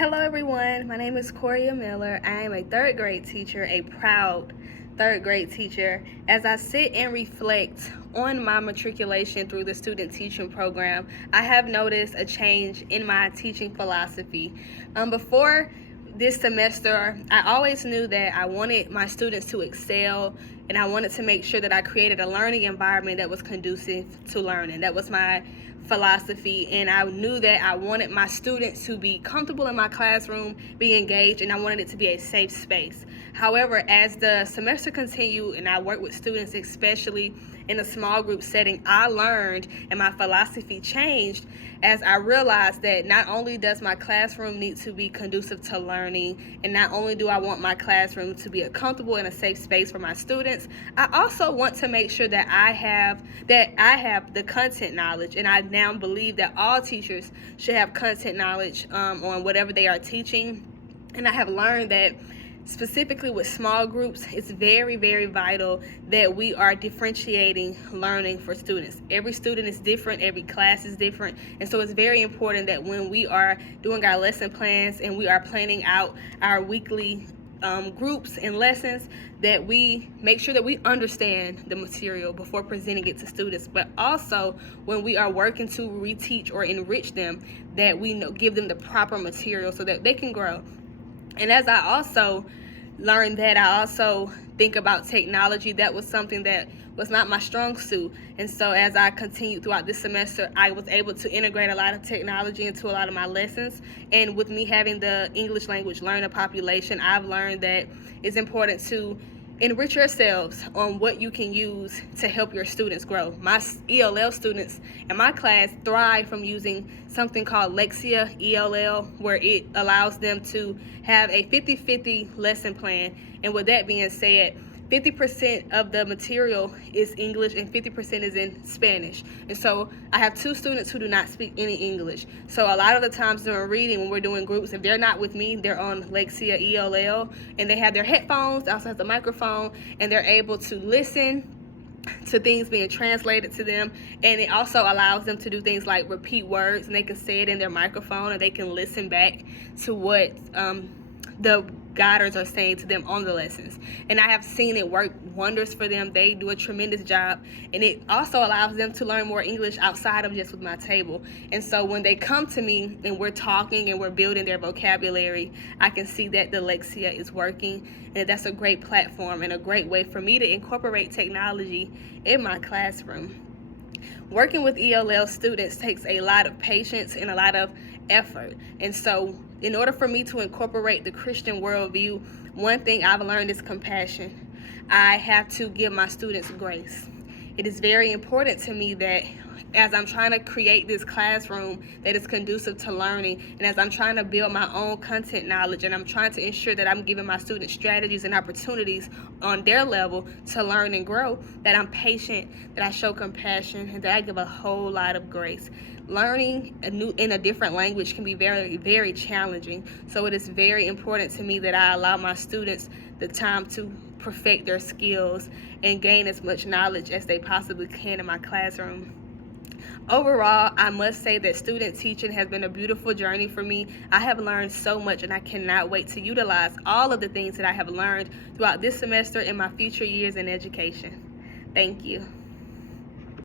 Hello everyone, my name is Coria Miller. I am a third grade teacher, a proud third grade teacher. As I sit and reflect on my matriculation through the student teaching program, I have noticed a change in my teaching philosophy. Before this semester, I always knew that I wanted my students to excel, and I wanted to make sure that I created a learning environment that was conducive to learning. That was my philosophy, and I knew that I wanted my students to be comfortable in my classroom, be engaged, and I wanted it to be a safe space. However, as the semester continued and I worked with students, especially in a small group setting, I learned and my philosophy changed as I realized that not only does my classroom need to be conducive to learning, and not only do I want my classroom to be a comfortable and a safe space for my students, I also want to make sure that I have the content knowledge, and I now believe that all teachers should have content knowledge on whatever they are teaching. And I have learned that specifically with small groups, it's very, very vital that we are differentiating learning for students. Every student is different, every class is different, and so it's very important that when we are doing our lesson plans and we are planning out our weekly groups and lessons, that we make sure that we understand the material before presenting it to students, but also when we are working to reteach or enrich them, that we give them the proper material so that they can grow. And as I also learned that, I also think about technology. That was something that was not my strong suit. And so as I continued throughout this semester, I was able to integrate a lot of technology into a lot of my lessons. And with me having the English language learner population, I've learned that it's important to enrich yourselves on what you can use to help your students grow. My ELL students in my class thrive from using something called Lexia ELL, where it allows them to have a 50-50 lesson plan. And with that being said, 50% of the material is English and 50% is in Spanish. And so I have two students who do not speak any English. So a lot of the times during reading, when we're doing groups, if they're not with me, they're on Lexia ELL, and they have their headphones, they also have the microphone, and they're able to listen to things being translated to them. And it also allows them to do things like repeat words, and they can say it in their microphone, and they can listen back to what the guiders are saying to them on the lessons. And I have seen it work wonders for them. They do a tremendous job, and it also allows them to learn more English outside of just with my table. And so when they come to me and we're talking and we're building their vocabulary, I can see that the Lexia is working, and that's a great platform and a great way for me to incorporate technology in my classroom. Working with ELL students takes a lot of patience and a lot of effort. And so in order for me to incorporate the Christian worldview, one thing I've learned is compassion. I have to give my students grace. It is very important to me that as I'm trying to create this classroom that is conducive to learning, and as I'm trying to build my own content knowledge, and I'm trying to ensure that I'm giving my students strategies and opportunities on their level to learn and grow, that I'm patient, that I show compassion, and that I give a whole lot of grace. Learning in a different language can be very, very challenging. So it is very important to me that I allow my students the time to perfect their skills and gain as much knowledge as they possibly can in my classroom. Overall, I must say that student teaching has been a beautiful journey for me. I have learned so much, and I cannot wait to utilize all of the things that I have learned throughout this semester and my future years in education. Thank you.